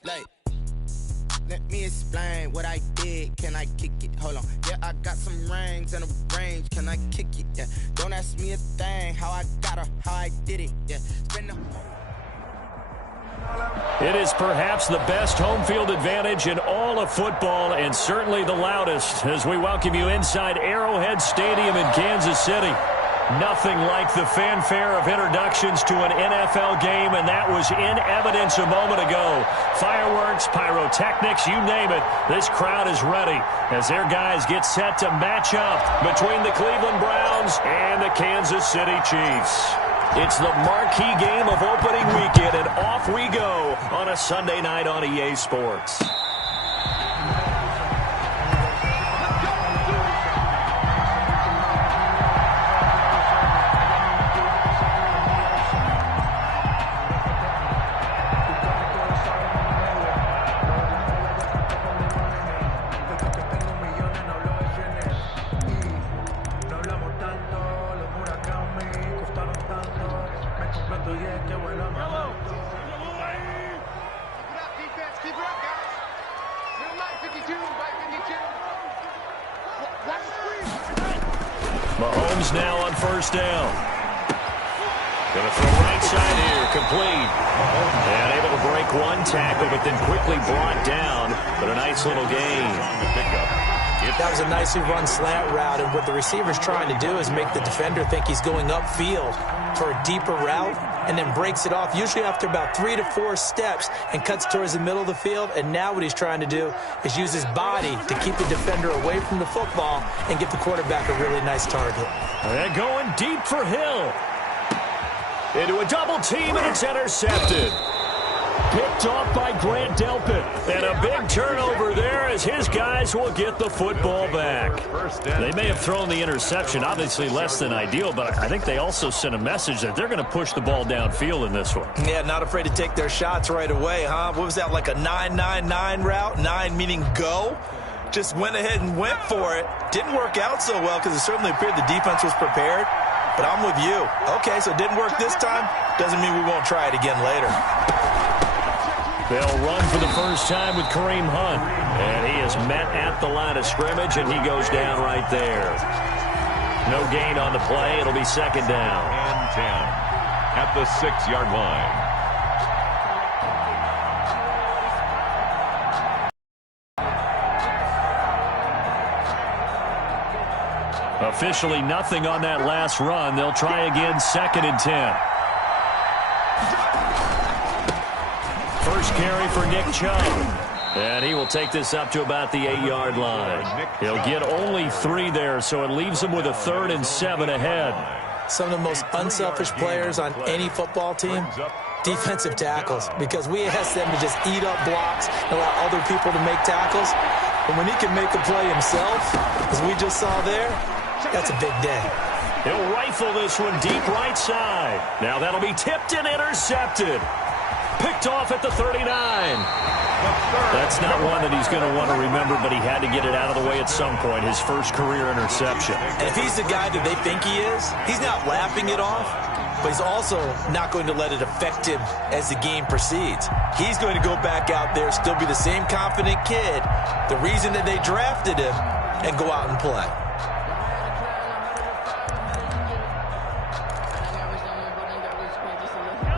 Broadcast. Like, let me explain what I did. Can I kick it? Hold on. Yeah, I got some rings and a range. Can I kick it? Yeah. Don't ask me a thing. How I got her, how I did it. Yeah. Spend the It is perhaps the best home field advantage in all of football, and certainly the loudest, as we welcome you inside Arrowhead Stadium in Kansas City. Nothing like the fanfare of introductions to an NFL game, and that was in evidence a moment ago. Fireworks, pyrotechnics, you name it. This crowd is ready as their guys get set to match up between the Cleveland Browns and the Kansas City Chiefs. It's the marquee game of opening weekend, and off we go on a Sunday night on EA Sports. Mahomes now on first down. Going to throw right side here, complete. And able to break one tackle, but then quickly brought down. But a nice little gain. That was a nicely run slant route, and what the receiver's trying to do is make the defender think he's going upfield for a deeper route, and then breaks it off, usually after about 3 to 4 steps, and cuts towards the middle of the field. And now what he's trying to do is use his body to keep the defender away from the football and get the quarterback a really nice target. And going deep for Hill. Into a double team, and it's intercepted. Picked off by Grant Delpit. And a big turnover there as his guys will get the football back. They may have thrown the interception, obviously less than ideal, but I think they also sent a message that they're going to push the ball downfield in this one. Yeah, not afraid to take their shots right away, huh? What was that, like a 9-9-9 route? 9 meaning go? Just went ahead and went for it. Didn't work out so well because it certainly appeared the defense was prepared. But I'm with you. Okay, so it didn't work this time. Doesn't mean we won't try it again later. They'll run for the first time with Kareem Hunt. And he is met at the line of scrimmage, and he goes down right there. No gain on the play. It'll be second down. And 10 at the 6-yard line. Officially nothing on that last run. They'll try again, second and 10. First carry for Nick Chubb. And he will take this up to about the 8-yard line. He'll get only 3 there, so it leaves him with a 3rd and 7 ahead. Some of the most unselfish players on any football team, defensive tackles, because we ask them to just eat up blocks and allow other people to make tackles. But when he can make a play himself, as we just saw there, that's a big day. He'll rifle this one deep right side. Now that'll be tipped and intercepted. Picked off at the 39. That's not one that he's going to want to remember, but he had to get it out of the way at some point, his first career interception. And if he's the guy that they think he is, he's not laughing it off, but he's also not going to let it affect him as the game proceeds. He's going to go back out there, still be the same confident kid, the reason that they drafted him, and go out and play.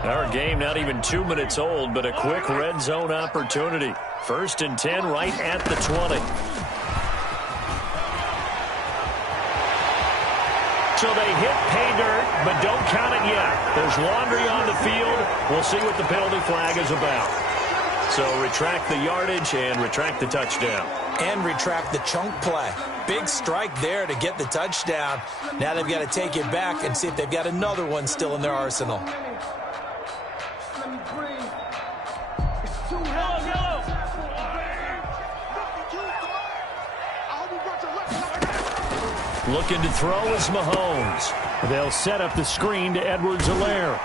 Our game not even 2 minutes old, but a quick red zone opportunity. First and 10 right at the 20. So they hit pay dirt, but don't count it yet. There's laundry on the field. We'll see what the penalty flag is about. So retract the yardage and retract the touchdown. And retract the chunk play. Big strike there to get the touchdown. Now they've got to take it back and see if they've got another one still in their arsenal. Looking to throw is Mahomes. They'll set up the screen to Edwards-Helaire.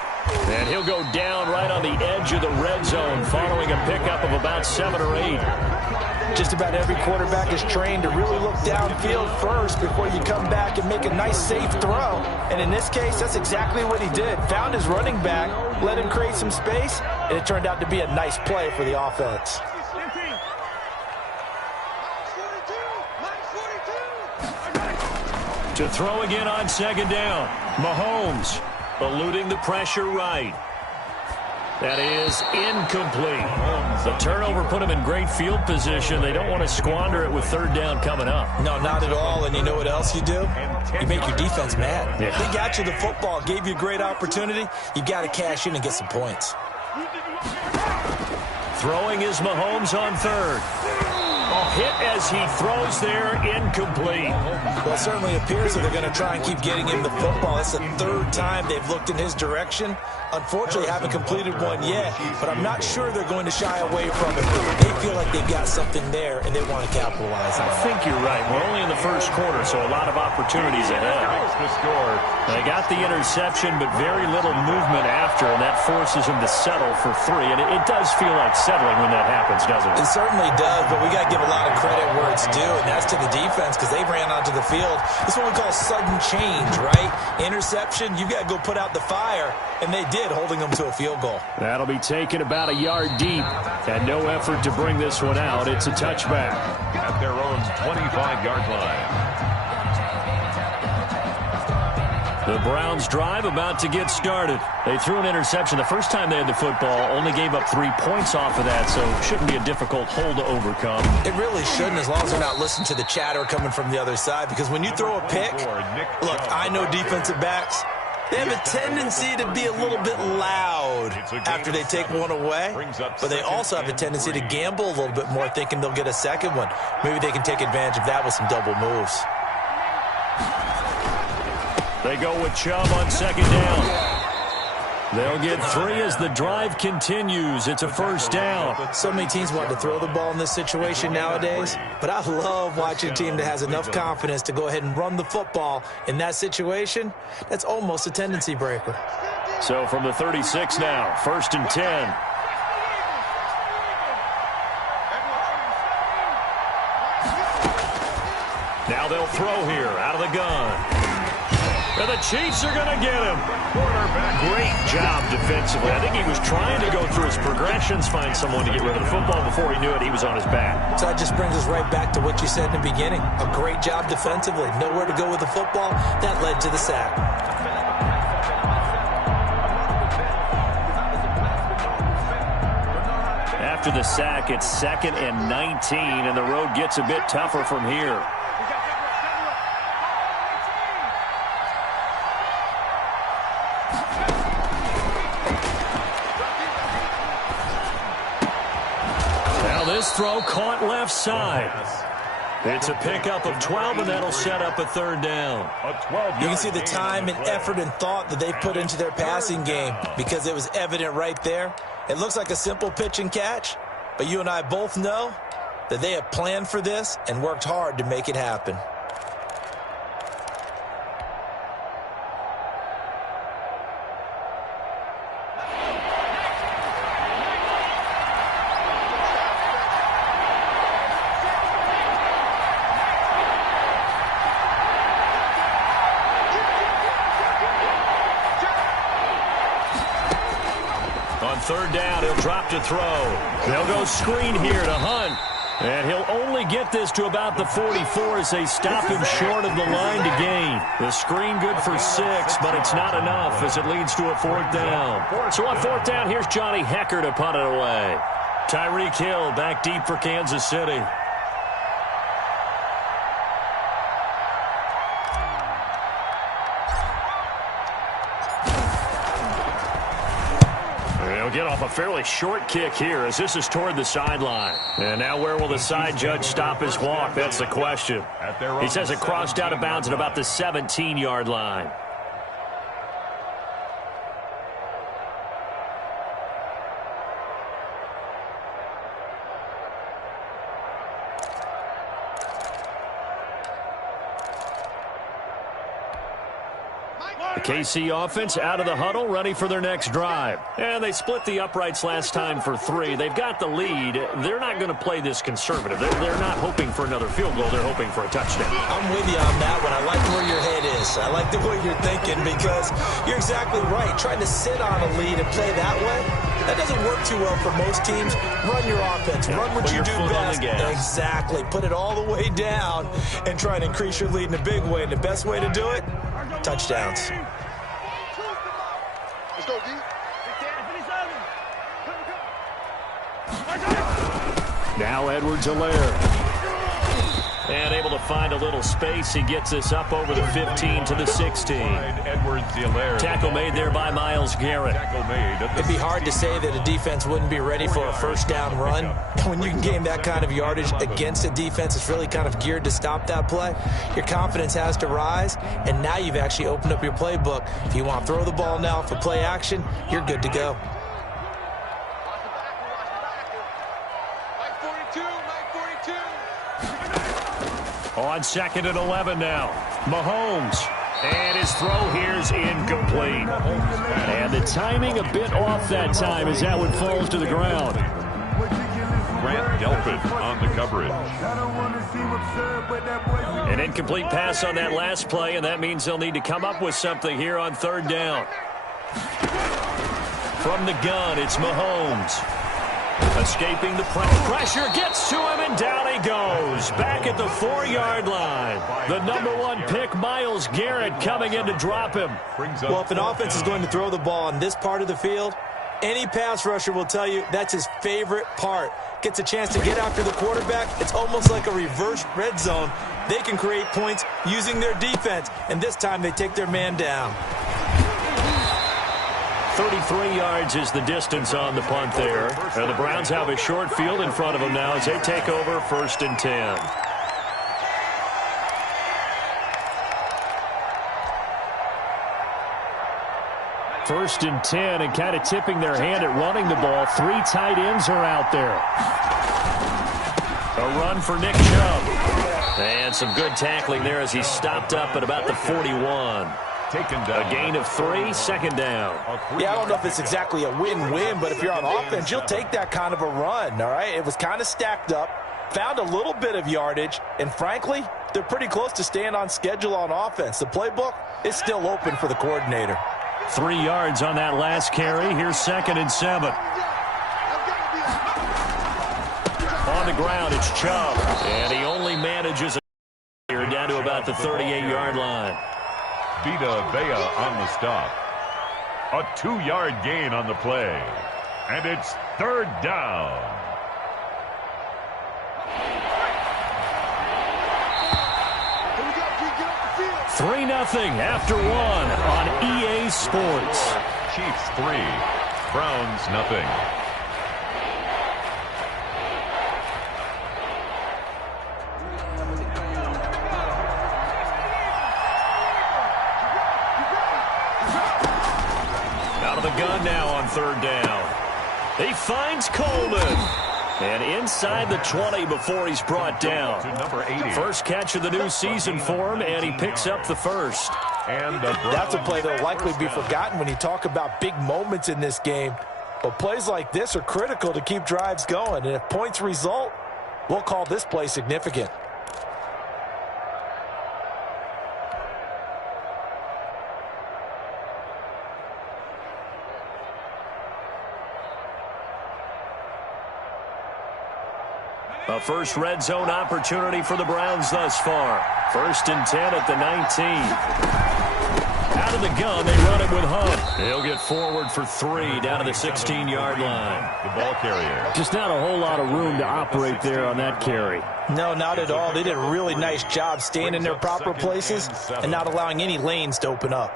And he'll go down right on the edge of the red zone following a pickup of about 7 or 8. Just about every quarterback is trained to really look downfield first before you come back and make a nice, safe throw. And in this case, that's exactly what he did. Found his running back, let him create some space, and it turned out to be a nice play for the offense. To throw again on second down. Mahomes eluding the pressure right. That is incomplete. The turnover put him in great field position. They don't want to squander it with third down coming up. No, not at all. And you know what else you do? You make your defense mad. Yeah. They got you the football, gave you a great opportunity. You got to cash in and get some points. Throwing is Mahomes on third. Hit as he throws there, incomplete. Well, it certainly appears that they're going to try and keep getting him the football. That's the third time they've looked in his direction. Unfortunately, haven't completed one yet, but I'm not sure they're going to shy away from it. They feel like they've got something there, and they want to capitalize on it. I think you're right. We're only in the first quarter, so a lot of opportunities ahead. They got the interception, but very little movement after, and that forces him to settle for 3. And it does feel like settling when that happens, doesn't it? It certainly does, but we got to give a lot of credit where it's due, and that's to the defense because they ran onto the field. This is what we call sudden change, right? Interception, you've got to go put out the fire, and they did, holding them to a field goal. That'll be taken about a yard deep, and no effort to bring this one out. It's a touchback. At their own 25-yard line. The Browns drive about to get started. They threw an interception the first time they had the football, only gave up 3 points off of that, so it shouldn't be a difficult hole to overcome. It really shouldn't, as long as they're not listening to the chatter coming from the other side, because when you throw a pick, look, I know defensive backs, they have a tendency to be a little bit loud after they take one away, but they also have a tendency to gamble a little bit more, thinking they'll get a second one. Maybe they can take advantage of that with some double moves. They go with Chubb on second down. They'll get 3 as the drive continues. It's a first down. So many teams want to throw the ball in this situation nowadays, but I love watching a team that has enough confidence to go ahead and run the football in that situation. That's almost a tendency breaker. So from the 36 now, 1st and 10. Now they'll throw here out of the gun. And the Chiefs are going to get him. Quarterback, great job defensively. I think he was trying to go through his progressions, find someone to get rid of the football. Before he knew it, he was on his back. So that just brings us right back to what you said in the beginning. A great job defensively. Nowhere to go with the football. That led to the sack. After the sack, it's 2nd and 19, and the road gets a bit tougher from here. This throw caught left side. It's a pickup of 12, and that'll set up a third down. You can see the time and effort and thought that they put into their passing game because it was evident right there. It looks like a simple pitch and catch, but you and I both know that they have planned for this and worked hard to make it happen. Third down, he'll drop to throw. They'll go screen here to Hunt. And he'll only get this to about the 44 as they stop him short of the line to gain. The screen good for 6, but it's not enough as it leads to a 4th down. So on 4th down, here's Johnny Hecker to punt it away. Tyreek Hill back deep for Kansas City. Get off a fairly short kick here as this is toward the sideline. And now where will the side judge stop his walk? That's the question. He says it crossed out of bounds at about the 17-yard line. The KC offense out of the huddle, ready for their next drive. And they split the uprights last time for 3. They've got the lead. They're not going to play this conservative. They're not hoping for another field goal. They're hoping for a touchdown. I'm with you on that one. I like where your head is. I like the way you're thinking because you're exactly right. Trying to sit on a lead and play that way, that doesn't work too well for most teams. Run your offense. Run what you do best. Exactly. Put it all the way down and try and increase your lead in a big way. And the best way to do it, touchdowns. Let's go, D. Now Edwards-Helaire. And able to find a little space. He gets us up over the 15 to the 16. Tackle made there by Myles Garrett. It'd be hard to say that a defense wouldn't be ready for a first down run. When you can gain that kind of yardage against a defense that's really kind of geared to stop that play, your confidence has to rise, and now you've actually opened up your playbook. If you want to throw the ball now for play action, you're good to go. On 2nd and 11 now. Mahomes. And his throw here's incomplete. And the timing a bit off that time as that one falls to the ground. Grant Delpit on the coverage. An incomplete pass on that last play, and that means they'll need to come up with something here on 3rd down. From the gun, it's Mahomes. Escaping the pressure, gets to him, and down he goes. Back at the 4-yard line. The number 1 pick, Myles Garrett, coming in to drop him. Well, if an offense is going to throw the ball on this part of the field, any pass rusher will tell you that's his favorite part. Gets a chance to get after the quarterback. It's almost like a reverse red zone. They can create points using their defense, and this time they take their man down. 33 yards is the distance on the punt there. And the Browns have a short field in front of them now as they take over 1st and 10. First and 10, and kind of tipping their hand at running the ball. 3 tight ends are out there. A run for Nick Chubb. And some good tackling there as he stopped up at about the 41. A gain of 3, 2nd down. Yeah, I don't know if it's exactly a win-win, but if you're on offense, you'll take that kind of a run, all right? It was kind of stacked up, found a little bit of yardage, and frankly, they're pretty close to staying on schedule on offense. The playbook is still open for the coordinator. 3 yards on that last carry. Here's 2nd and 7. On the ground, it's Chubb, and he only manages a here down to about the 38-yard line. Vita Vea on the stop. A 2-yard gain on the play. And it's 3rd down. Here we go, 3-0 after 1 on EA Sports. Chiefs 3, Browns nothing. The gun now on 3rd down. He finds Coleman. And inside the 20 before he's brought down. Number 80. First catch of the new season for him, and he picks up the first. And that's a play that will likely be forgotten when you talk about big moments in this game. But plays like this are critical to keep drives going. And if points result, we'll call this play significant. A first red zone opportunity for the Browns thus far. 1st and 10 at the 19. Out of the gun, they run it with Hunt. He'll get forward for 3 down to the 16-yard line. The ball carrier. Just not a whole lot of room to operate there on that carry. No, not at all. They did a really nice job staying in their proper places and not allowing any lanes to open up.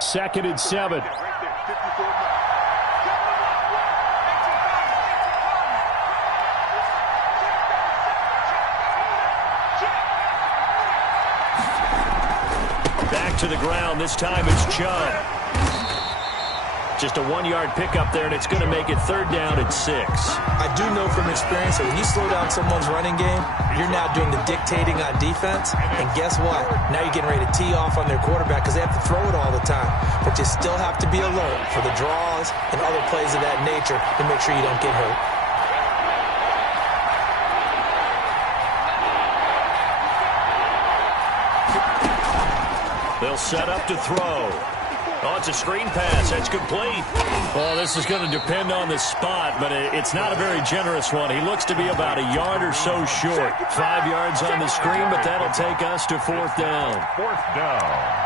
Second and 7. Back to the ground. This time it's Chubb. Just a 1-yard pickup there, and it's going to make it 3rd down and 6. I do know from experience that when you slow down someone's running game, you're now doing the dictating on defense. And guess what? Now you're getting ready to tee off on their quarterback because they have to throw it all the time. But you still have to be alert for the draws and other plays of that nature to make sure you don't get hurt. They'll set up to throw. Oh, it's a screen pass. That's complete. Well, this is going to depend on the spot, but it's not a very generous one. He looks to be about a yard or so short. 5 yards on the screen, but that'll take us to 4th down. 4th down.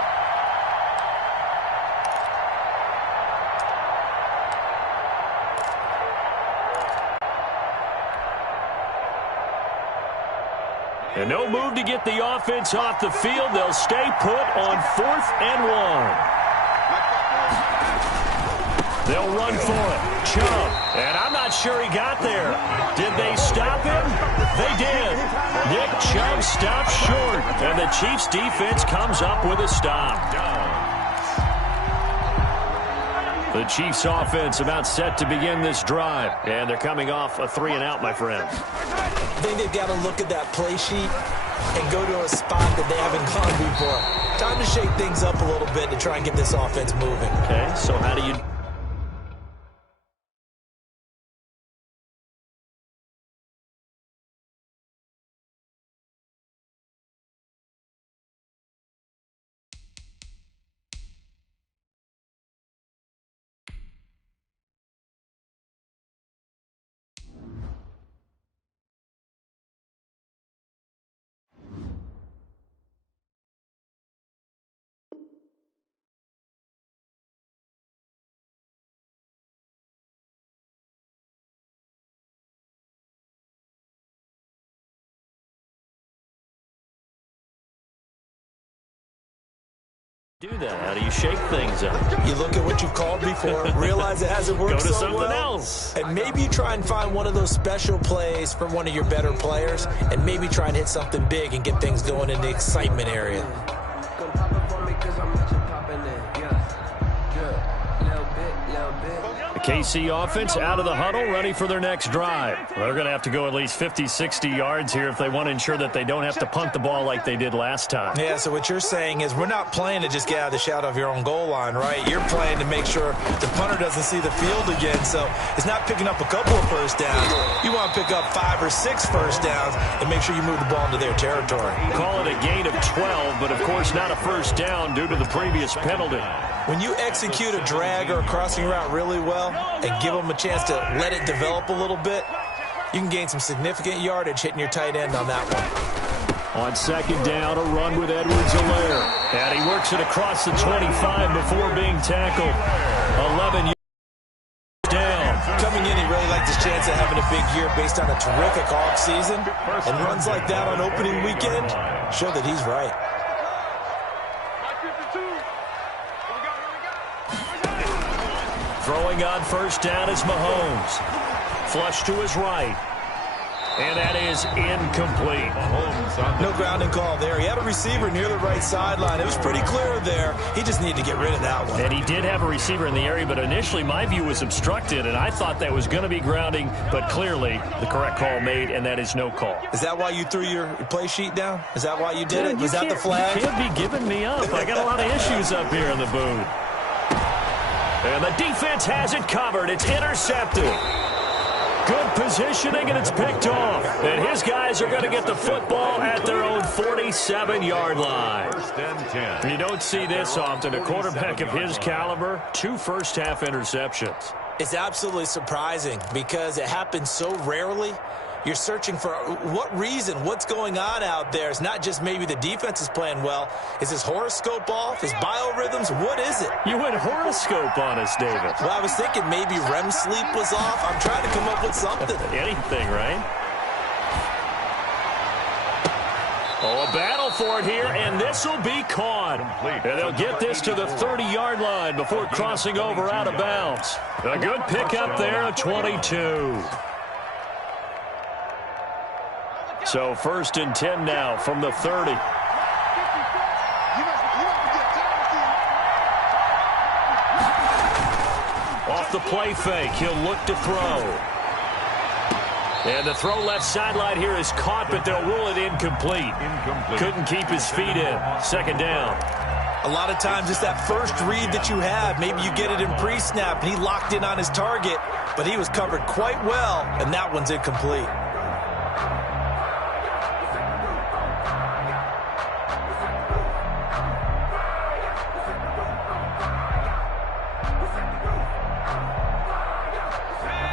And no move to get the offense off the field. They'll stay put on 4th and 1. They'll run for it. Chubb. And I'm not sure he got there. Did they stop him? They did. Nick Chubb stopped short. And the Chiefs defense comes up with a stop. The Chiefs offense about set to begin this drive. And they're coming off a 3-and-out, my friend. I think they've got to look at that play sheet and go to a spot that they haven't gone before. Time to shake things up a little bit to try and get this offense moving. Okay, so how do you... do that? How do you shake things up? You look at what you've called before, realize it hasn't worked Go to so something well, else. and maybe you try and find one of those special plays from one of your better players, and maybe try and hit something big and get things going in the excitement area. The KC offense out of the huddle, ready for their next drive. Well, they're going to have to go at least 50, 60 yards here if they want to ensure that they don't have to punt the ball like they did last time. Yeah, so what you're saying is we're not playing to just get out of the shadow of your own goal line, right? You're playing to make sure the punter doesn't see the field again. So it's not picking up a couple of first downs. You want to pick up 5 or 6 first downs and make sure you move the ball into their territory. Call it a gain of 12, but of course not a first down due to the previous penalty. When you execute a drag or a crossing route really well and give them a chance to let it develop a little bit, you can gain some significant yardage hitting your tight end on that one. On second down, a run with Edwards-Helaire. And he works it across the 25 before being tackled. 11 yards down. Coming in, he really liked his chance of having a big year based on a terrific off-season. And runs like that on opening weekend show that he's right. Throwing on first down is Mahomes. Flush to his right. And that is incomplete. No grounding call there. He had a receiver near the right sideline. It was pretty clear there. He just needed to get rid of that one. And he did have a receiver in the area, but initially my view was obstructed, and I thought that was going to be grounding, but clearly the correct call made, and that is no call. Is that why you threw your play sheet down? Is that why you did it? Was that the flag? You can't be giving me up. I got a lot of issues up here in the booth. And the defense has it covered. It's intercepted. Good positioning, and it's picked off. And his guys are going to get the football at their own 47-yard line. You don't see this often. A quarterback of his caliber, 2 first-half interceptions. It's absolutely surprising because it happens so rarely. You're searching for what reason, what's going on out there. It's not just maybe the defense is playing well. Is his horoscope off? His biorhythms? What is it? You went horoscope on us, David. Well, I was thinking maybe REM sleep was off. I'm trying to come up with something. Anything, right? Oh, a battle for it here, and this will be caught. And they'll get this to the 30-yard line before crossing over out of bounds. A good pickup there, a 22. So 1st and 10 now from the 30. off the play fake. He'll look to throw. And the throw left sideline here is caught, but they'll rule it incomplete. Couldn't keep his feet in. Second down. A lot of times it's that first read that you have. Maybe you get it in pre-snap, and he locked in on his target, but he was covered quite well, and that one's incomplete.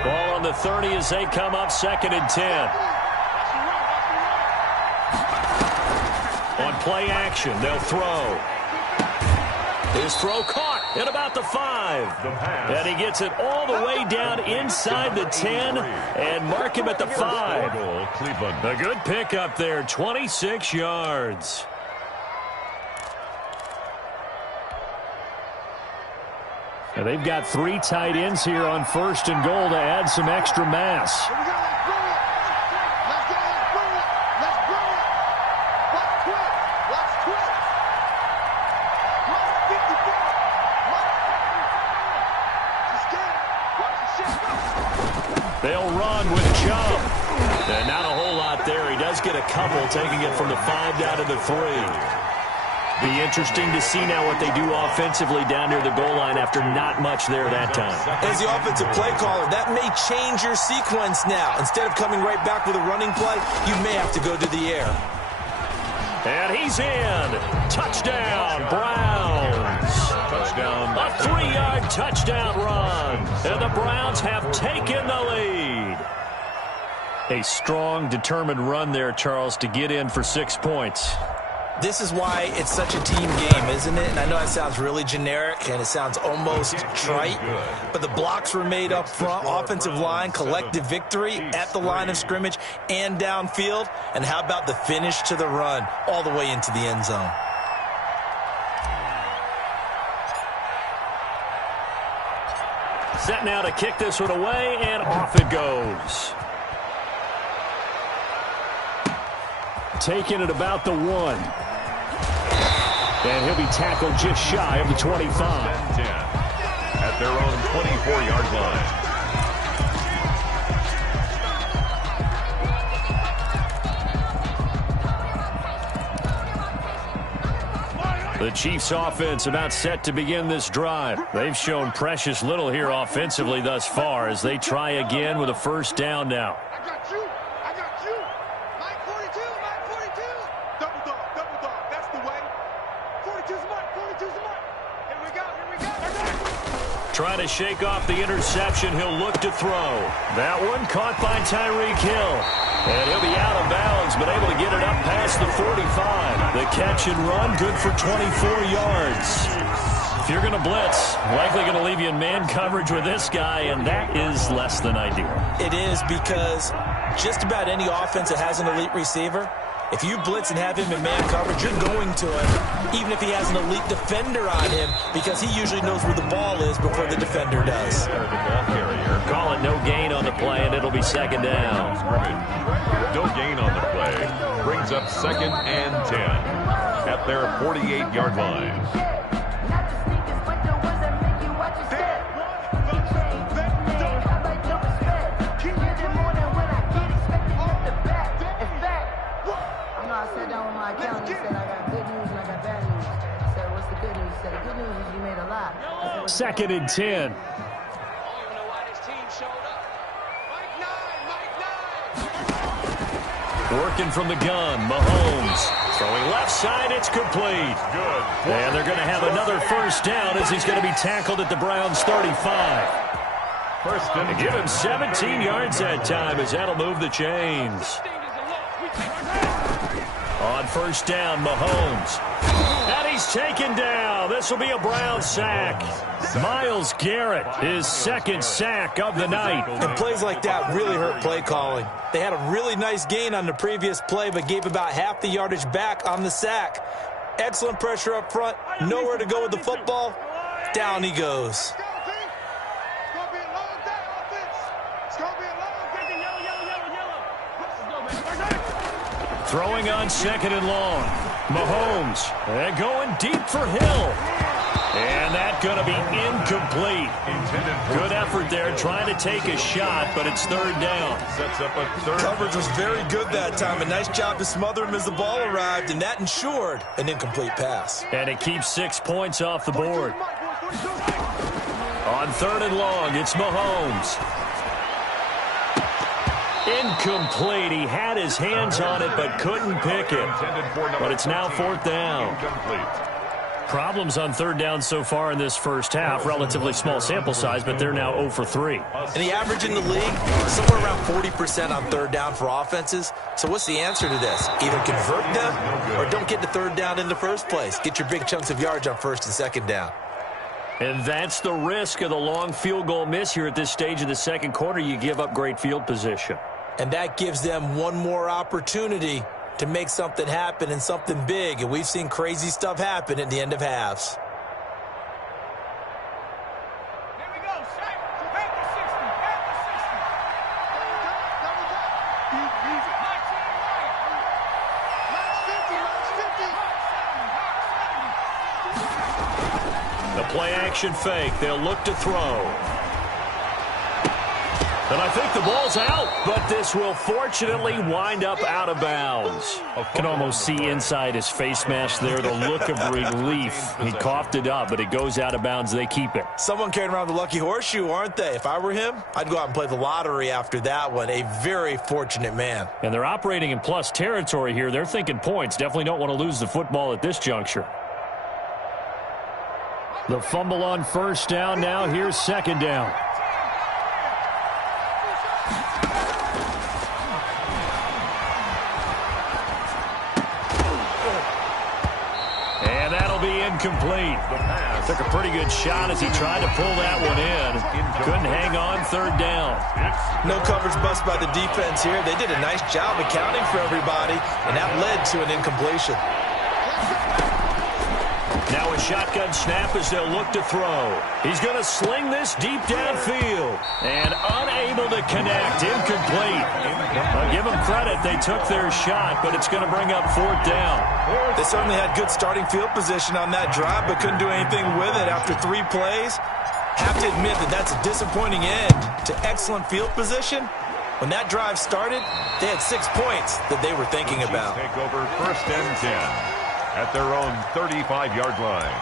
Ball on the 30 as they come up, 2nd and 10. On play action, they'll throw. His throw caught at about the 5. And he gets it all the way down inside the 10 and mark him at the 5. A good pickup there, 26 yards. And they've got 3 tight ends here on 1st and goal to add some extra mass. They'll run with Chubb. And not a whole lot there. He does get a couple, taking it from the 5 down to the 3. Be interesting to see now what they do offensively down near the goal line after not much there that time. As the offensive play caller, that may change your sequence now. Instead of coming right back with a running play, you may have to go to the air. And he's in. Touchdown, Browns. Touchdown. A 3-yard touchdown run. And the Browns have taken the lead. A strong, determined run there, Charles, to get in for 6 points. This is why it's such a team game, isn't it? And I know it sounds really generic and it sounds almost trite, but the blocks were made up front, offensive line, collective victory at the line of scrimmage and downfield. And how about the finish to the run all the way into the end zone? Set now to kick this one away, and off it goes. Taking it about the 1. And he'll be tackled just shy of the 25. 10 at their own 24-yard line. The Chiefs offense about set to begin this drive. They've shown precious little here offensively thus far as they try again with a 1st down now. Trying to shake off the interception. He'll look to throw. That one caught by Tyreek Hill. And he'll be out of bounds, but able to get it up past the 45. The catch and run, good for 24 yards. If you're going to blitz, likely going to leave you in man coverage with this guy, and that is less than ideal. It is, because just about any offense that has an elite receiver, if you blitz and have him in man coverage, you're going to him, even if he has an elite defender on him, because he usually knows where the ball is before the defender does. Call it no gain on the play, and it'll be 2nd down. No gain on the play. Brings up 2nd and 10 at their 48-yard line. Second and 10. Working from the gun, Mahomes. Throwing left side, it's complete. Good. And they're going to have another 1st down as he's going to be tackled at the Browns' 35. First and give him 17 yards that time as that'll move the chains. On 1st down, Mahomes. And he's taken down. This will be a Brown sack. Myles Garrett, his 2nd sack of the night. And plays like that really hurt play calling. They had a really nice gain on the previous play, but gave about half the yardage back on the sack. Excellent pressure up front. Nowhere to go with the football. Down he goes. Throwing on 2nd and long. Mahomes, and going deep for Hill. And that's going to be incomplete. Good effort there trying to take a shot, but it's third down. Sets up a third. Coverage was very good that time. A nice job to smother him as the ball arrived, and that ensured an incomplete pass. And it keeps 6 points off the board. On third and long, it's Mahomes. Incomplete. He had his hands on it but couldn't pick it. But it's now fourth down. Problems on third down so far in this first half. Relatively small sample size, but they're now 0 for 3. And the average in the league, somewhere around 40% on third down for offenses. So what's the answer to this? Either convert them or don't get to third down in the first place. Get your big chunks of yards on first and second down. And that's the risk of the long field goal miss here at this stage of the second quarter. You give up great field position. And that gives them one more opportunity to make something happen and something big. And we've seen crazy stuff happen at the end of halves. Here we go. Back to 60. Back to 60. The play action fake. They'll look to throw. And I think the ball's out, but this will fortunately wind up out of bounds. Can almost see inside his face mask there the look of relief. He coughed it up, but it goes out of bounds. They keep it. Someone carrying around the lucky horseshoe, aren't they? If I were him, I'd go out and play the lottery after that one. A very fortunate man. And they're operating in plus territory here. They're thinking points. Definitely don't want to lose the football at this juncture. The fumble on first down now. Here's second down. And that'll be incomplete. Took a pretty good shot as he tried to pull that one in. Couldn't hang on third down. No coverage bust by the defense here. They did a nice job accounting for everybody, and that led to an incompletion. Now a shotgun snap as they'll look to throw. He's going to sling this deep downfield. And unable to connect. Incomplete. I'll give them credit. They took their shot, but it's going to bring up fourth down. They certainly had good starting field position on that drive, but couldn't do anything with it after 3 plays. Have to admit that that's a disappointing end to excellent field position. When that drive started, they had 6 points that they were thinking about. Take over first and 10 at their own 35-yard line.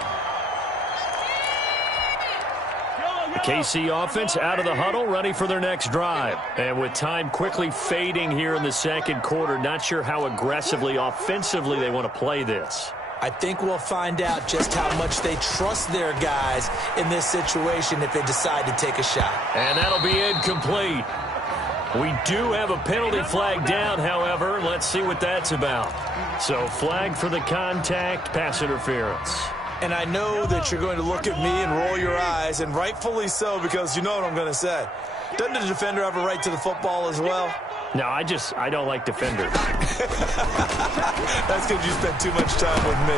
The KC offense out of the huddle, ready for their next drive. And with time quickly fading here in the second quarter, not sure how aggressively, offensively they want to play this. I think we'll find out just how much they trust their guys in this situation if they decide to take a shot. And that'll be incomplete. We do have a penalty flag down, however. Let's see what that's about. So flag for the contact, pass interference. And I know that you're going to look at me and roll your eyes, and rightfully so, because you know what I'm going to say. Doesn't the defender have a right to the football as well? No, I don't like defenders. That's because you spent too much time with me.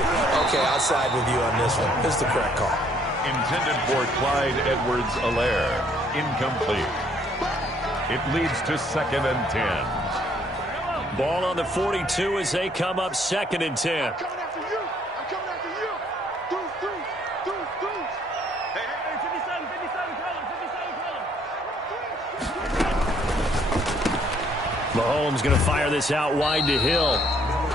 Okay, I'll side with you on this one. This is the correct call. Intended for Clyde Edwards-Helaire. Incomplete. It leads to second and 10. Ball on the 42 as they come up second and 10. I'm coming after you. I'm coming after you. Deuce. Hey, 57 color. Mahomes going to fire this out wide to Hill.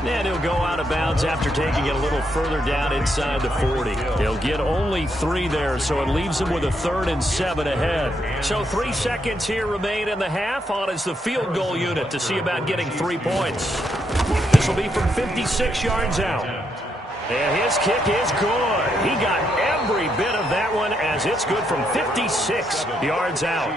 And he'll go out of bounds after taking it a little further down inside the 40. He'll get only 3 there, so it leaves him with a 3rd and 7 ahead. So 3 seconds here remain in the half. On is the field goal unit to see about getting 3 points. This will be from 56 yards out. And his kick is good. He got every bit of that one as it's good from 56 yards out.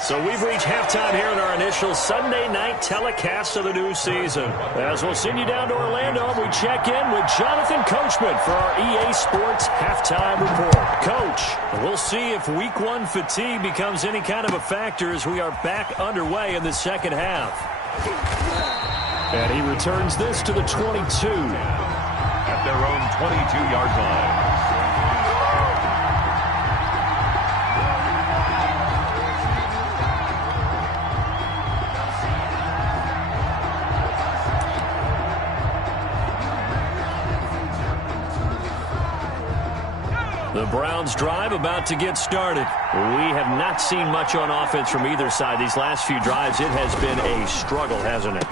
So we've reached halftime here in our initial Sunday night telecast of the new season. As we'll send you down to Orlando, we check in with Jonathan Coachman for our EA Sports Halftime Report. Coach, we'll see if Week 1 fatigue becomes any kind of a factor as we are back underway in the second half. And he returns this to the 22. At their own 22-yard line. The Browns drive about to get started. We have not seen much on offense from either side these last few drives. It has been a struggle, hasn't it?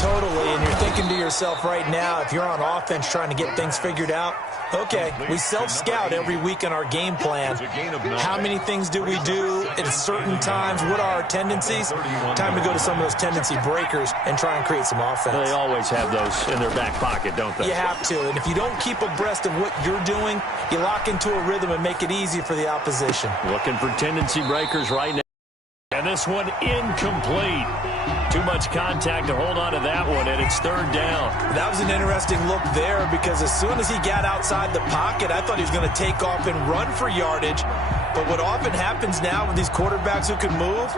Totally, and you're thinking to yourself right now, if you're on offense trying to get things figured out, okay, we self-scout every week on our game plan. How many things do we do at certain times? What are our tendencies? Time to go to some of those tendency breakers and try and create some offense. They always have those in their back pocket, don't they? You have to, and if you don't keep abreast of what you're doing, you lock into a rhythm and make it easy for the opposition. Looking for tendency breakers right now. And this one incomplete. Too much contact to hold on to that one, and it's third down. That was an interesting look there because as soon as he got outside the pocket, I thought he was going to take off and run for yardage. But what often happens now with these quarterbacks who can move,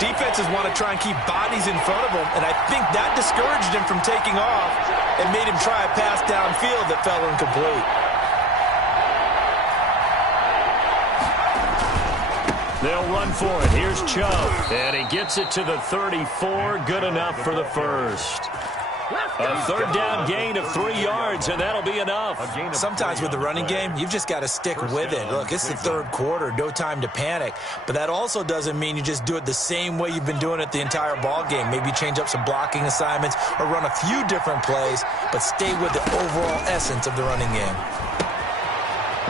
defenses want to try and keep bodies in front of them, and I think that discouraged him from taking off and made him try a pass downfield that fell incomplete. They'll run for it. Here's Chubb. And he gets it to the 34. Good enough for the first. A third down gain of 3 yards, and that'll be enough. Sometimes with the running game, you've just got to stick with it. Look, it's the third quarter. No time to panic. But that also doesn't mean you just do it the same way you've been doing it the entire ball game. Maybe change up some blocking assignments or run a few different plays, but stay with the overall essence of the running game.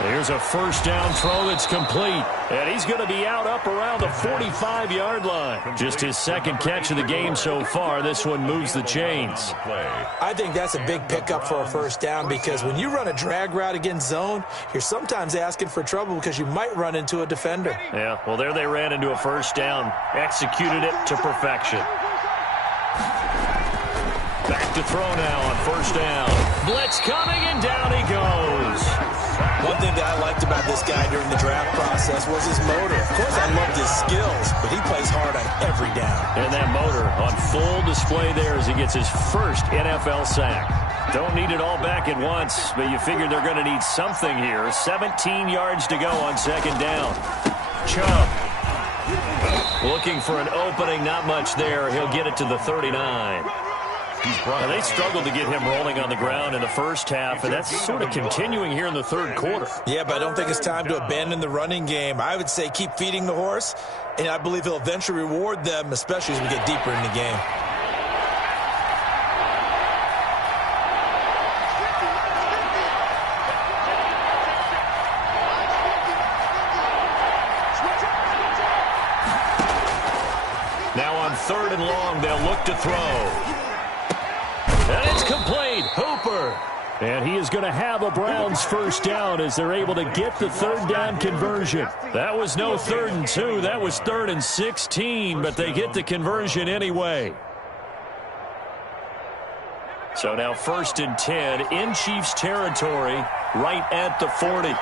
Here's a first down throw that's complete. And he's going to be out up around the 45-yard line. Just his second catch of the game so far. This one moves the chains. I think that's a big pickup for a first down because when you run a drag route against zone, you're sometimes asking for trouble because you might run into a defender. Yeah, well, there they ran into a first down. Executed it to perfection. Back to throw now on first down. Blitz coming, and down he goes. One thing that I liked about this guy during the draft process was his motor. Of course, I loved his skills, but he plays hard on every down. And that motor on full display there as he gets his first NFL sack. Don't need it all back at once, but you figure they're going to need something here. 17 yards to go on second down. Chubb looking for an opening, not much there. He'll get it to the 39. Now, they struggled to get him rolling on the ground in the first half, and that's sort of continuing here in the third quarter. Yeah, but I don't think it's time to abandon the running game. I would say keep feeding the horse, and I believe he'll eventually reward them, especially as we get deeper in the game. Now on third and long, they'll look to throw. And it's complete. Hooper. And he is going to have a Browns first down as they're able to get the third down conversion. That was no 3rd and 2. That was 3rd and 16, but they get the conversion anyway. So now 1st and 10 in Chiefs territory right at the 40.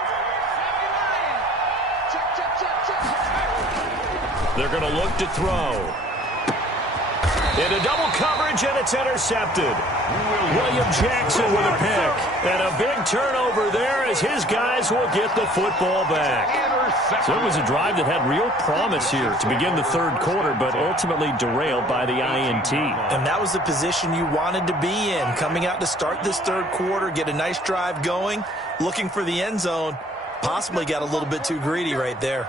They're going to look to throw. Into double coverage, and it's intercepted. William Jackson with a pick. And a big turnover there as his guys will get the football back. So it was a drive that had real promise here to begin the third quarter, but ultimately derailed by the INT. And that was the position you wanted to be in. Coming out to start this third quarter, get a nice drive going, looking for the end zone. Possibly got a little bit too greedy right there.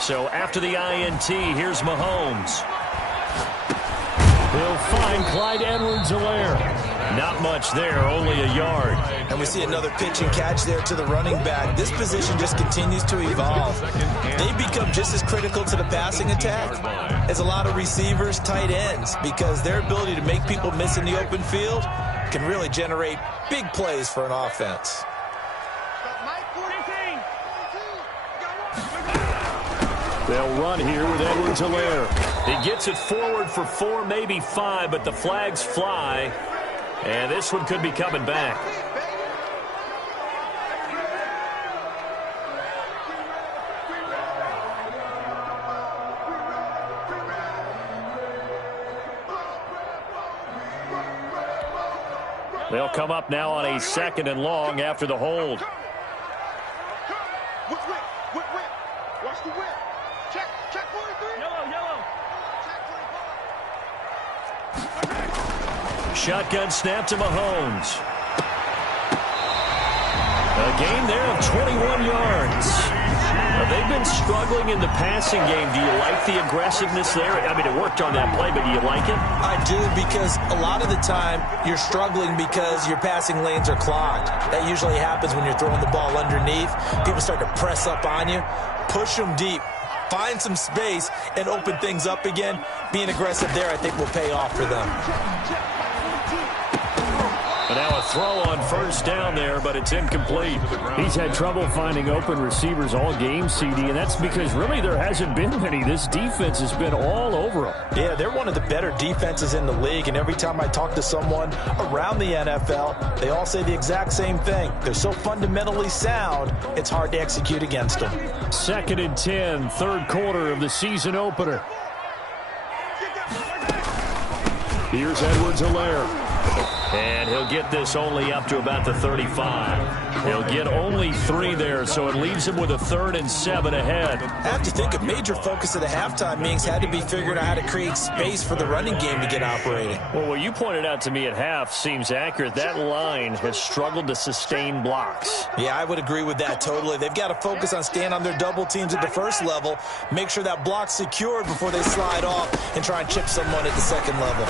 So after the INT, here's Mahomes. He'll find Clyde Edwards-Helaire. Not much there, only a yard. And we see another pitch and catch there to the running back. This position just continues to evolve. They become just as critical to the passing attack as a lot of receivers, tight ends, because their ability to make people miss in the open field can really generate big plays for an offense. They'll run here with Edwards-Helaire. He gets it forward for 4, maybe 5, but the flags fly. And this one could be coming back. They'll come up now on a 2nd and long after the hold. Watch the whip. Check 43. Yellow. Shotgun snap to Mahomes. A gain there of 21 yards. Now, they've been struggling in the passing game. Do you like the aggressiveness there? I mean, it worked on that play, but do you like it? I do, because a lot of the time you're struggling because your passing lanes are clogged. That usually happens when you're throwing the ball underneath. People start to press up on you. Push them deep. Find some space and open things up again. Being aggressive there, I think, will pay off for them. And now a throw on first down there, but it's incomplete. He's had trouble finding open receivers all game, CD, and that's because really there hasn't been many. This defense has been all over him. Yeah, they're one of the better defenses in the league, and every time I talk to someone around the NFL, they all say the exact same thing. They're so fundamentally sound, it's hard to execute against them. 2nd and 10, third quarter of the season opener. Here's Edwards-Helaire. And he'll get this only up to about the 35. He'll get only 3 there, so it leaves him with a 3rd and 7 ahead. I have to think a major focus of the halftime meetings had to be figuring out how to create space for the running game to get operating. Well, what you pointed out to me at half seems accurate. That line has struggled to sustain blocks. Yeah, I would agree with that totally. They've got to focus on staying on their double teams at the first level, make sure that block's secured before they slide off and try and chip someone at the second level.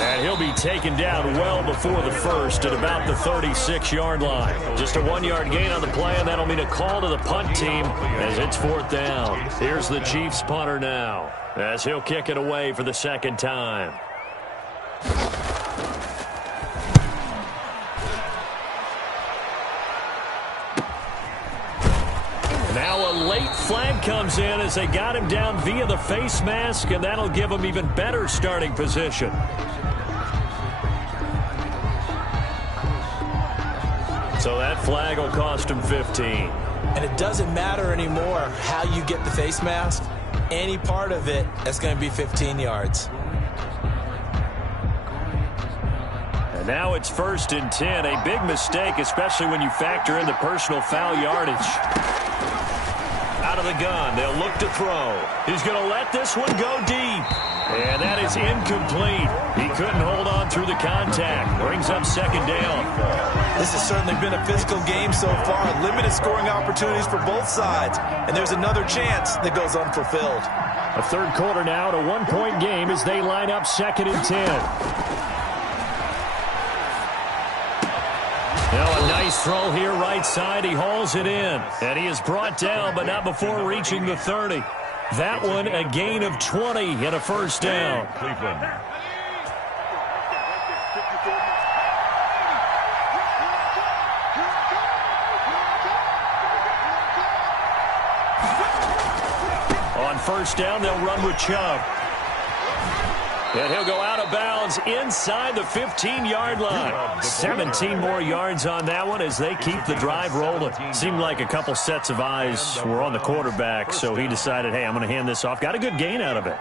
And he'll be taken down well before the first at about the 36-yard line. Just a 1-yard gain on the play, and that'll mean a call to the punt team as it's 4th down. Here's the Chiefs punter now as he'll kick it away for the 2nd time. Now a late flag comes in as they got him down via the face mask, and that'll give him even better starting position. So that flag will cost him 15. And it doesn't matter anymore how you get the face mask. Any part of it, that's going to be 15 yards. And now it's 1st and 10. A big mistake, especially when you factor in the personal foul yardage. Out of the gun, they'll look to throw. He's going to let this one go deep. And that is incomplete. He couldn't hold on through the contact. Brings up 2nd down. This has certainly been a physical game so far. Limited scoring opportunities for both sides. And there's another chance that goes unfulfilled. A third quarter now to 1-point game as they line up 2nd and 10. Now a nice throw here right side. He hauls it in. And he is brought down, but not before reaching the 30. That one a gain of 20 and a 1st down. Cleveland. On 1st down, they'll run with Chubb. And he'll go out of bounds inside the 15-yard line. 17 more yards on that one as they keep the drive rolling. Seemed like a couple sets of eyes were on the quarterback, so he decided, hey, I'm going to hand this off. Got a good gain out of it.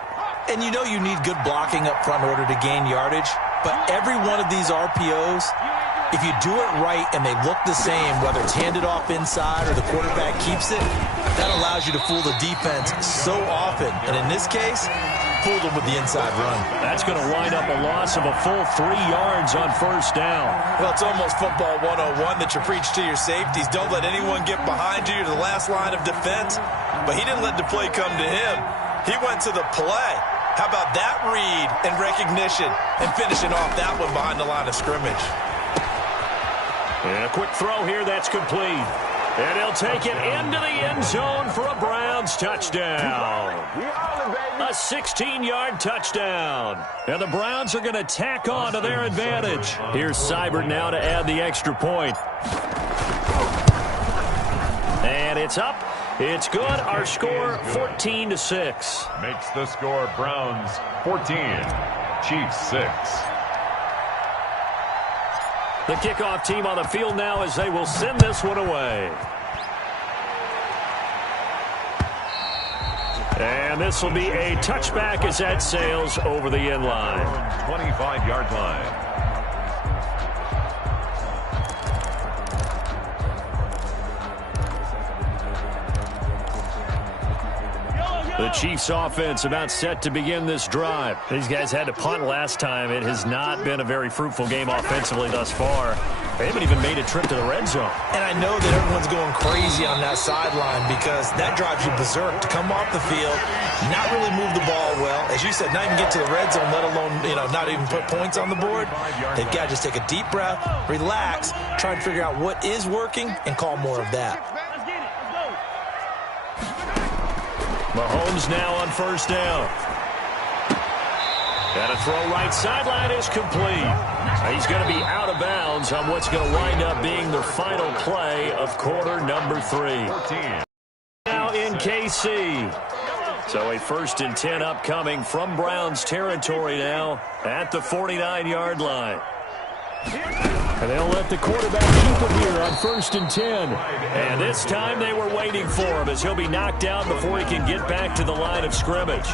And you know you need good blocking up front in order to gain yardage. But every one of these RPOs, if you do it right and they look the same, whether it's handed off inside or the quarterback keeps it, that allows you to fool the defense so often. And in this case, fooled them with the inside run. That's going to wind up a loss of a full 3 yards on 1st down. Well, it's almost football 101 that you preach to your safeties. Don't let anyone get behind you. You're the last line of defense. But he didn't let the play come to him. He went to the play. How about that read and recognition and finishing off that one behind the line of scrimmage? And a quick throw here that's complete. And he'll take it into the end zone for a Browns touchdown. A 16-yard touchdown. And the Browns are going to tack on to their advantage. Here's Seibert now to add the extra point. And it's up. It's good. Our score, 14-6. Makes the score Browns 14, Chiefs 6. The kickoff team on the field now as they will send this one away. And this will be a touchback as that sails over the end line. 25-yard line. The Chiefs offense about set to begin this drive. These guys had to punt last time. It has not been a very fruitful game offensively thus far. They haven't even made a trip to the red zone. And I know that everyone's going crazy on that sideline because that drives you berserk to come off the field, not really move the ball well. As you said, not even get to the red zone, let alone, not even put points on the board. They've got to just take a deep breath, relax, try and figure out what is working, and call more of that. Mahomes now on first down. And a throw right sideline is complete. He's going to be out of bounds on what's going to wind up being their final play of quarter number 3. Now in KC. So a 1st and 10 upcoming from Browns territory now at the 49-yard line. And they'll let the quarterback keep it here on 1st and 10. And this time they were waiting for him as he'll be knocked down before he can get back to the line of scrimmage.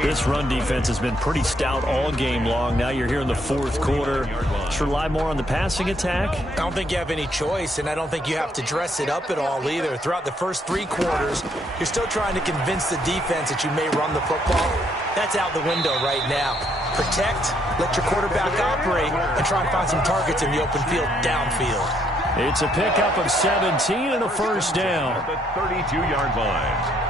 This run defense has been pretty stout all game long. Now you're here in the 4th quarter. Let's rely more on the passing attack. I don't think you have any choice, and I don't think you have to dress it up at all either. Throughout the first 3 quarters, you're still trying to convince the defense that you may run the football. That's out the window right now. Protect, let your quarterback operate, and try and find some targets in the open field downfield. It's a pickup of 17 and a first down. The 32-yard line.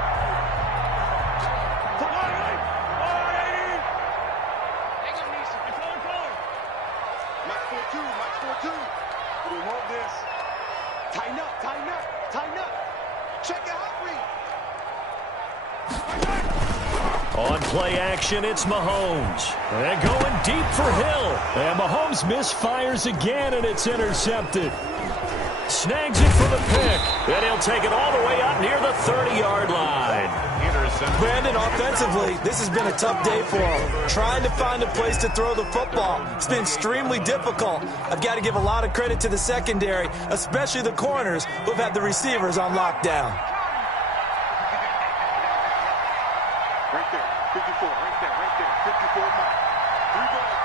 On play action, it's Mahomes. And going deep for Hill. And Mahomes misfires again, and it's intercepted. Snags it for the pick. And he'll take it all the way up near the 30-yard line. Brandon, offensively, this has been a tough day for him. Trying to find a place to throw the football. It's been extremely difficult. I've got to give a lot of credit to the secondary, especially the corners who have had the receivers on lockdown. Right there, 54, right there, 54 mark. 3 balls.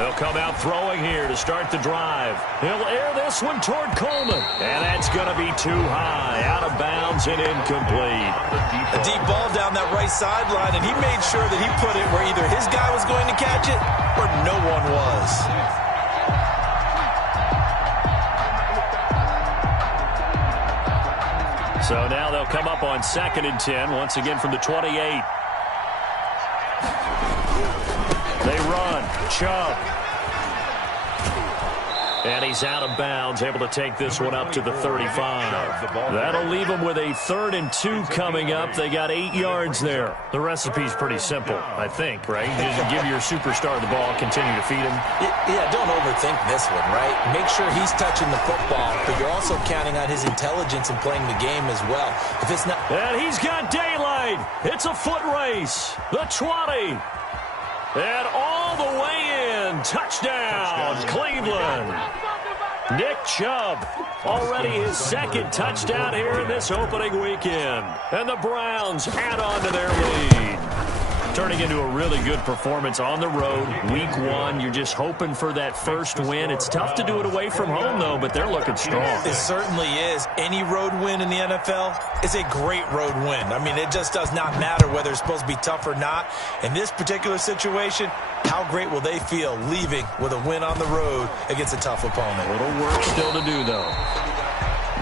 They'll come out throwing here to start the drive. He'll air this one toward Coleman. And that's going to be too high. Out of bounds and incomplete. A deep ball down that right sideline, and he made sure that he put it where either his guy was going to catch it or no one was. So now they'll come up on 2nd and 10, once again from the 28. They run. Chubb. And he's out of bounds, able to take this one up to the 35. That'll leave them with a 3rd and 2 coming up. They got 8 yards there. The recipe's pretty simple, I think, right? You just give your superstar the ball, continue to feed him. Yeah, don't overthink this one, right? Make sure he's touching the football, but you're also counting on his intelligence in playing the game as well. If it's not... And he's got daylight. It's a foot race. The 20. And all the way in. Touchdown, Cleveland. Nick Chubb, already his 2nd touchdown here in this opening weekend. And the Browns add on to their lead. Turning into a really good performance on the road. Week 1, you're just hoping for that first win. It's tough to do it away from home, though, but they're looking strong. It certainly is. Any road win in the NFL is a great road win. I mean, it just does not matter whether it's supposed to be tough or not. In this particular situation, how great will they feel leaving with a win on the road against a tough opponent? A little work still to do, though.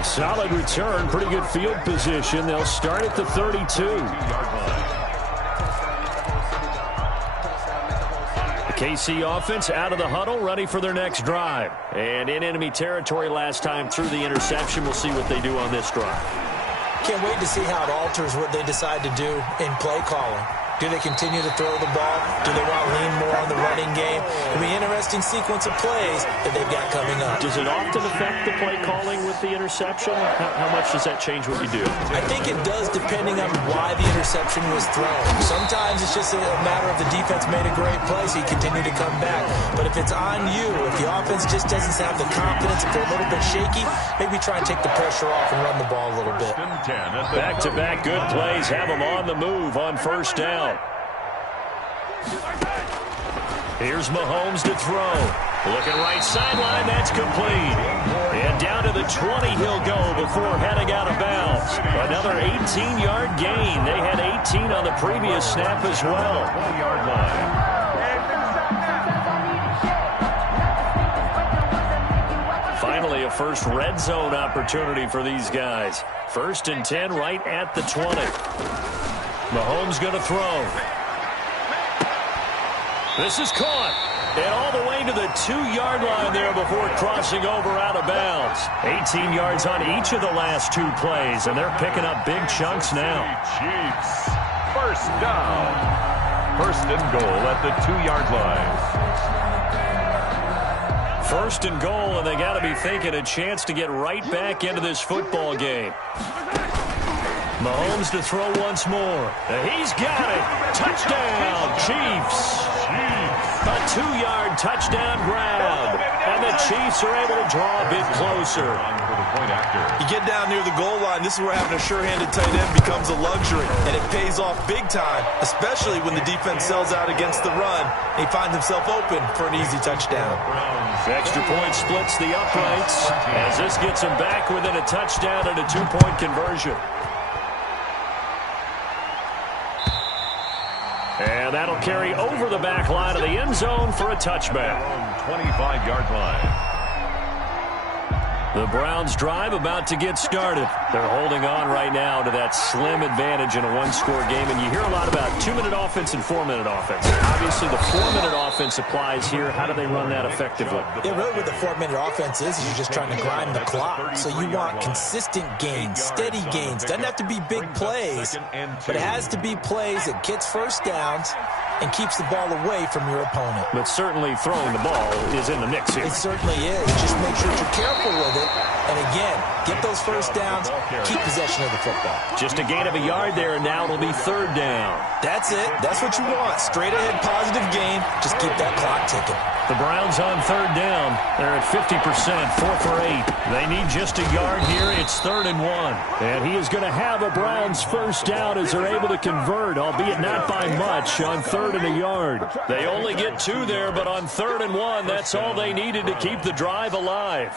Solid return, pretty good field position. They'll start at the 32. KC offense out of the huddle, ready for their next drive. And in enemy territory last time through the interception. We'll see what they do on this drive. Can't wait to see how it alters what they decide to do in play calling. Do they continue to throw the ball? Do they want to lean more on the running game? It'll be an interesting sequence of plays that they've got coming up. Does it often affect the play calling with the interception? How much does that change what you do? I think it does depending on why the interception was thrown. Sometimes it's just a matter of the defense made a great play, so you continue to come back. But if it's on you, if the offense just doesn't have the confidence, if they're a little bit shaky, maybe try and take the pressure off and run the ball a little bit. Back-to-back good plays have them on the move on first down. Here's Mahomes to throw. Looking right sideline, that's complete. And down to the 20 he'll go before heading out of bounds. Another 15-yard gain. They had 18 on the previous snap as well. 20-yard line. Finally, a first red zone opportunity for these guys. 1st and 10 right at the 20. Mahomes going to throw. This is caught. And all the way to the 2-yard line there before crossing over out of bounds. 18 yards on each of the last 2 plays, and they're picking up big chunks now. Chiefs. First down. 1st and goal at the 2-yard line. 1st and goal, and they got to be thinking a chance to get right back into this football game. Mahomes to throw once more. He's got it. Touchdown, Chiefs. A 2-yard touchdown grab. And the Chiefs are able to draw a bit closer. You get down near the goal line, this is where having a sure-handed tight end becomes a luxury. And it pays off big time, especially when the defense sells out against the run. He finds himself open for an easy touchdown. Extra point splits the uprights as this gets him back within a touchdown and a 2-point conversion. And that'll carry over the back line of the end zone for a touchback. 25-yard line. The Browns drive about to get started. They're holding on right now to that slim advantage in a one-score game. And you hear a lot about 2-minute offense and 4-minute offense. Obviously, the 4-minute offense applies here. How do they run that effectively? Yeah, really what the 4-minute offense is you're just trying to grind the clock. So you want consistent gains, steady gains. Doesn't have to be big plays, but it has to be plays that gets first downs and keeps the ball away from your opponent. But certainly throwing the ball is in the mix here. It certainly is. Just make sure you're careful with it. And again, get those first downs, keep possession of the football. Just a gain of a yard there, and now it'll be 3rd down. That's it. That's what you want. Straight ahead positive gain. Just keep that clock ticking. The Browns on 3rd down. They're at 50%, 4 for 8. They need just a yard here. It's 3rd and 1. And he is going to have a Browns first down as they're able to convert, albeit not by much, on 3rd and a yard. They only get 2 there, but on 3rd and 1, that's all they needed to keep the drive alive.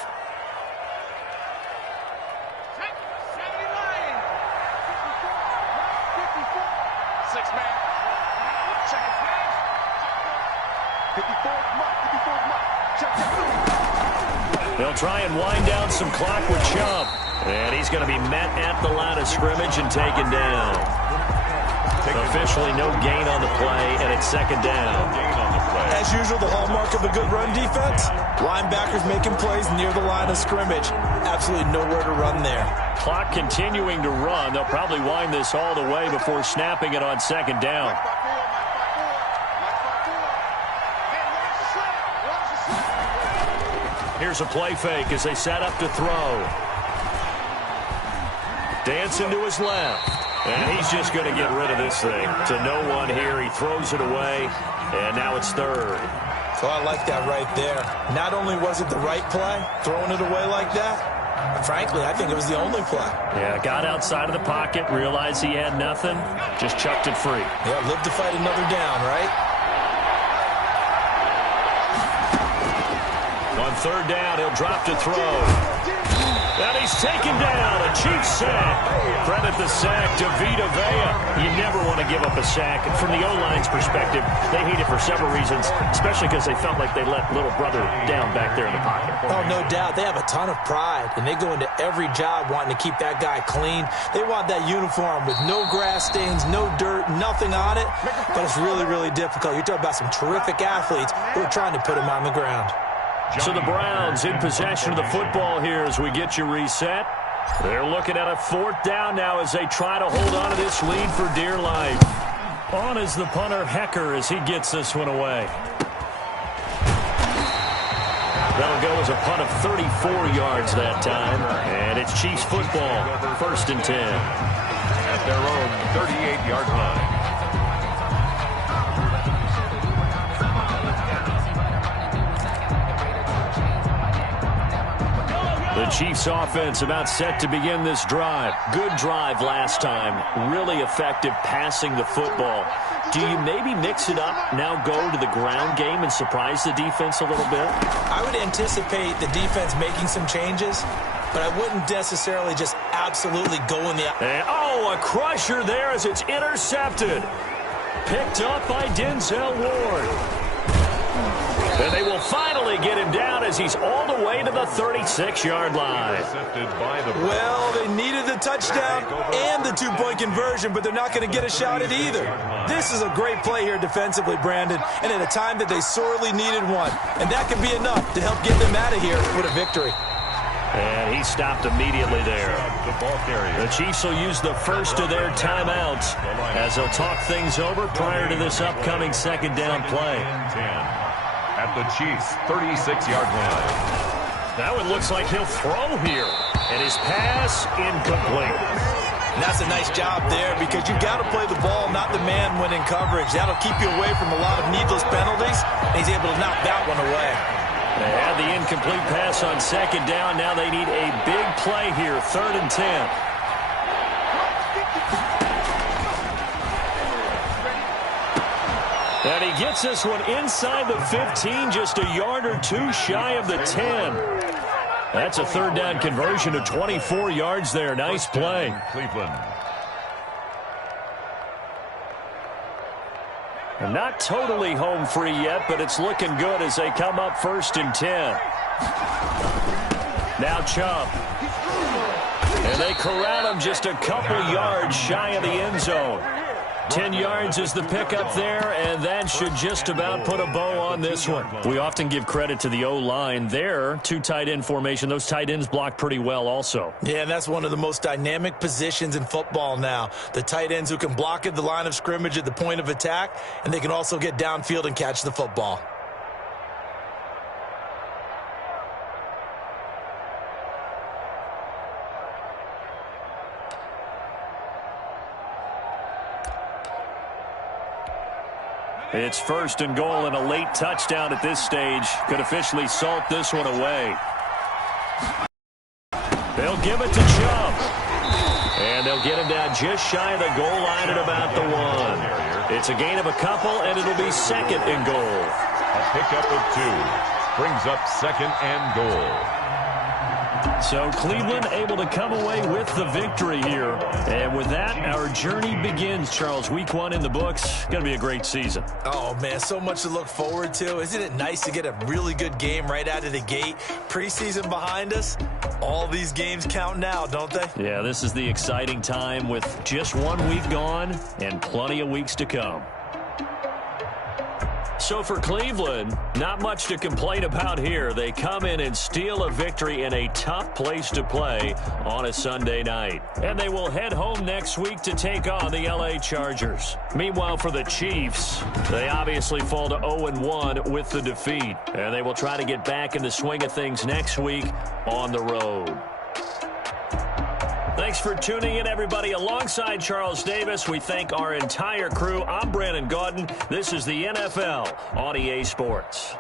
They'll try and wind down some clock with Chubb. And he's going to be met at the line of scrimmage and taken down. Officially no gain on the play, and it's 2nd down. As usual, the hallmark of a good run defense, linebackers making plays near the line of scrimmage. Absolutely nowhere to run there. Clock continuing to run. They'll probably wind this all the way before snapping it on 2nd down. Here's a play fake as they set up to throw. Dancing to his left. And he's just going to get rid of this thing. To no one here. He throws it away. And now it's 3rd. So I like that right there. Not only was it the right play, throwing it away like that, but frankly, I think it was the only play. Yeah, got outside of the pocket, realized he had nothing, just chucked it free. Yeah, live to fight another down, right? On 3rd down, he'll drop to throw. And he's taken down. A Chiefs sack. Credit the sack to Vita Vea. You never want to give up a sack. And from the O-line's perspective, they hate it for several reasons, especially because they felt like they let little brother down back there in the pocket. Oh, no doubt. They have a ton of pride, and they go into every job wanting to keep that guy clean. They want that uniform with no grass stains, no dirt, nothing on it. But it's really, really difficult. You're talking about some terrific athletes who are trying to put him on the ground. So the Browns in possession of the football here as we get you reset. They're looking at a 4th down now as they try to hold on to this lead for dear life. On is the punter Hecker as he gets this one away. That'll go as a punt of 34 yards that time. And it's Chiefs football, 1st and 10. At their own 38-yard line. The Chiefs offense about set to begin this drive. Good drive last time. Really effective passing the football. Do you maybe mix it up, now go to the ground game and surprise the defense a little bit? I would anticipate the defense making some changes. but I wouldn't necessarily just absolutely go in the... And, a crusher there as it's intercepted. Picked up by Denzel Ward. And they will finally get him down as he's all the way to the 36-yard line. Well, they needed the touchdown and the two-point conversion, but they're not going to get a shot at either. This is a great play here defensively, Brandon, and at a time that they sorely needed one. And that could be enough to help get them out of here with a victory. And he stopped immediately there. The Chiefs will use the first of their timeouts as they'll talk things over prior to this upcoming second down play. At the Chiefs' 36-yard line. That one looks like he'll throw here. And his pass incomplete. And that's a nice job there because you got to play the ball, not the man when in coverage. That'll keep you away from a lot of needless penalties. And he's able to knock that one away. They had the incomplete pass on second down. Now they need a big play here, 3rd and 10. And he gets this one inside the 15, just a yard or two shy of the 10. That's a 3rd down conversion of 24 yards there. Nice play. Cleveland. And not totally home free yet, but it's looking good as they come up 1st and 10. Now Chubb. And they corral him just a couple yards shy of the end zone. 10 yards is the pickup there, and that should just about put a bow on this one. We often give credit to the O-line there, 2 tight end formation. Those tight ends block pretty well also. Yeah, and that's one of the most dynamic positions in football now. The tight ends who can block at the line of scrimmage at the point of attack, and they can also get downfield and catch the football. It's 1st and goal, and a late touchdown at this stage could officially salt this one away. They'll give it to Chubb. And they'll get him down just shy of the goal line at about the 1. It's a gain of a couple, and it'll be 2nd and goal. A pickup of 2 brings up 2nd and goal. So Cleveland able to come away with the victory here. And with that, our journey begins, Charles. Week 1 in the books. Going to be a great season. Oh, man, so much to look forward to. Isn't it nice to get a really good game right out of the gate? Preseason behind us. All these games count now, don't they? Yeah, this is the exciting time with just 1 week gone and plenty of weeks to come. So for Cleveland, not much to complain about here. They come in and steal a victory in a tough place to play on a Sunday night. And they will head home next week to take on the LA Chargers. Meanwhile, for the Chiefs, they obviously fall to 0-1 with the defeat. And they will try to get back in the swing of things next week on the road. Thanks for tuning in, everybody. Alongside Charles Davis, we thank our entire crew. I'm Brandon Gaudin. This is the NFL on EA Sports.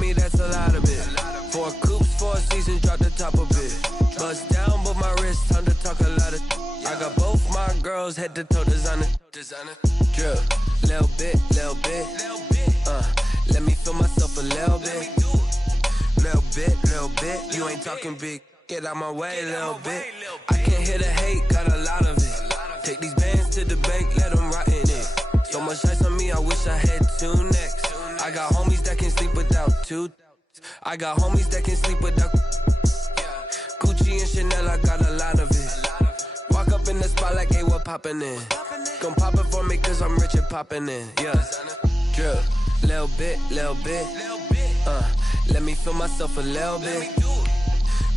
Me, that's a lot of it. 4 coops, 4 seasons, drop the top of it. Bust down, but my wrist, time to talk a lot of. I got both my girls head to toe designer. Drip, little bit. Let me feel myself a little bit. Little bit. You ain't talking big. Get out my way, little bit. I can't hear the hate, got a lot of it. Take these bands to the bank, let them rot in it. So much ice on me, I wish I had 2 necks. I got homies that can sleep without 2. I got homies that can sleep without Gucci and Chanel, I got a lot of it. Walk up in the spot like, hey, what poppin' in? Gon' pop it for me cause I'm rich and poppin' in. Yeah, drip, little bit. Let me feel myself a little bit.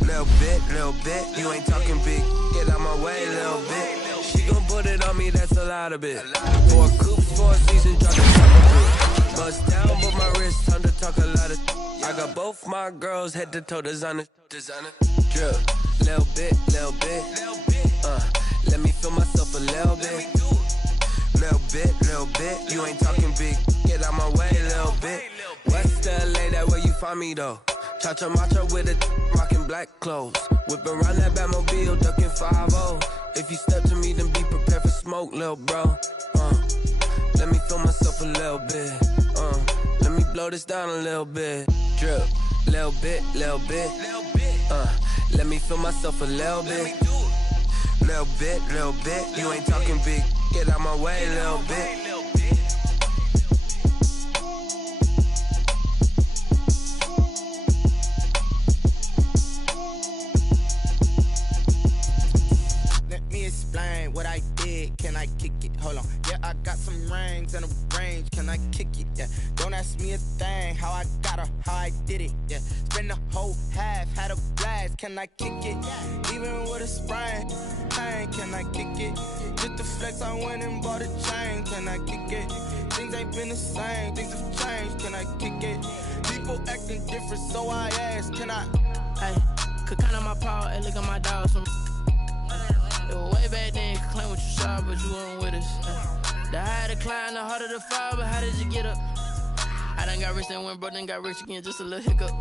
Little bit. You ain't talking big. Get out my way, little bit. She gon' put it on me, that's a lot of it. 4 coops, 4 seasons, drop the top of it. Bust down, but my wrist, time to talk a lot of. I got both my girls head to toe designer. Drip, little bit. Let me feel myself a little bit. Little bit. You ain't talking big. Get out my way, little bit. West LA, that where you find me though. Cha-cha matcha with it, rockin' black clothes. Whip around that Batmobile, ducking 5-0. If you step to me, then be prepared for smoke, little bro. Let me feel myself a little bit. Let me blow this down a little bit. Drip, little bit. Let me feel myself a little bit. Little bit. You ain't talking big. Get out my way, little bit. Explain what I did, can I kick it? Hold on, yeah, I got some rings and a range, can I kick it? Yeah, don't ask me a thing, how I got her, how I did it. Yeah, spend the whole half, had a blast, can I kick it? Even with a sprain, pain, can I kick it? Just the flex, I went and bought a chain, can I kick it? Things ain't been the same, things have changed, can I kick it? People acting different, so I asked, can I? Hey, could count on my power, hey, look at my dogs from. It was way back then, you could claim what you saw, but you weren't with us. The higher the climb, the harder the fall, but how did you get up? I done got rich and went broke, then got rich again, just a little hiccup.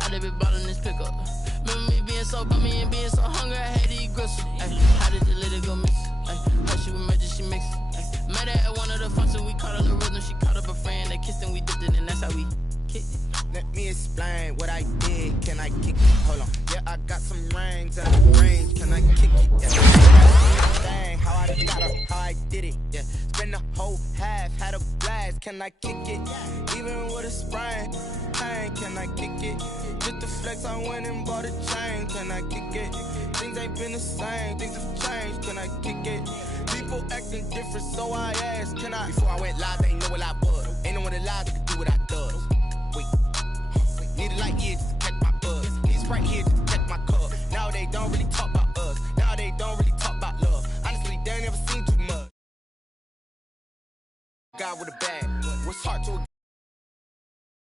I done been ballin' this pickup. Remember me being so bummy and being so hungry, I had to eat gristle. How did you let it go miss? How she was magic, she mixed. Met her at one of the functions, we caught a little rhythm, she caught up a friend, they kissed and we dipped it, and that's how we kicked it. Let me explain what I did, can I kick it? Hold on, yeah, I got some rings and a range, can I kick it? Yeah, thing, how I got her, how I did it. Yeah, spend the whole half, had a blast, can I kick it? Even with a sprain, pain, can I kick it? Just the flex, I went and bought a chain, can I kick it? Things ain't been the same, things have changed, can I kick it? People acting different, so I asked, can I? Before I went live, they ain't know what I was. Ain't no one alive that could do what I does. Need a light here just to catch my buzz. Need a Sprite here just to catch my cup. Now they don't really talk about us. Now they don't really talk about love. Honestly, they ain't never seen too much. God with a bag. What's hard to a